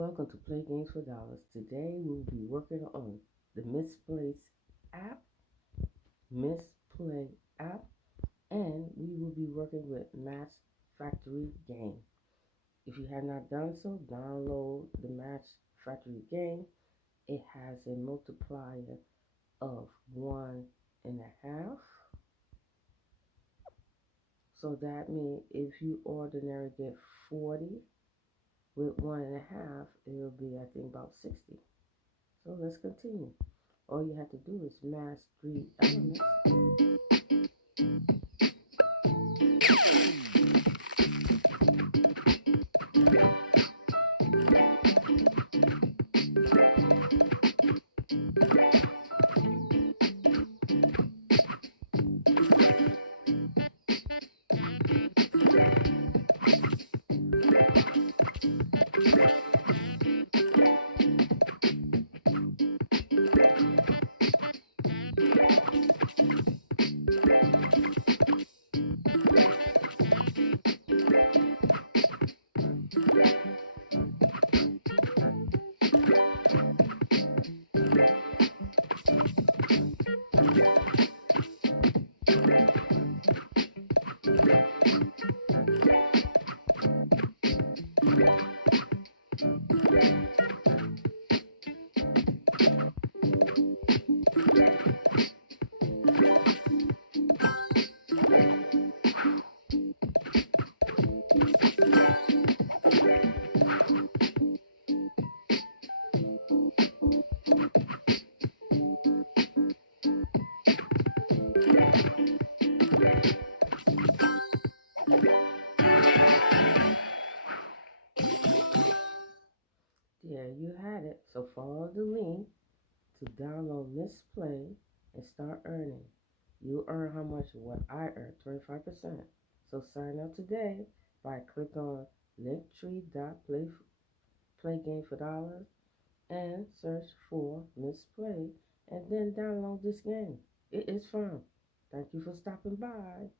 Welcome to Play Games for Dollars. Today we'll be working on the app, Mistplay app, and we will be working with Match Factory game. If you have not done so, download the Match Factory game. It has a multiplier of 1.5. So that means if you ordinarily get 40 with 1.5, it will be I think about 60. So let's continue. All you have to do is mask 3 elements. There you had it. So follow the link to download Mistplay and start earning. You earn how much? What I earn, 25%. So sign up today by click on linktree.play game for dollars and search for Mistplay and then download this game. It is fun. Thank you for stopping by.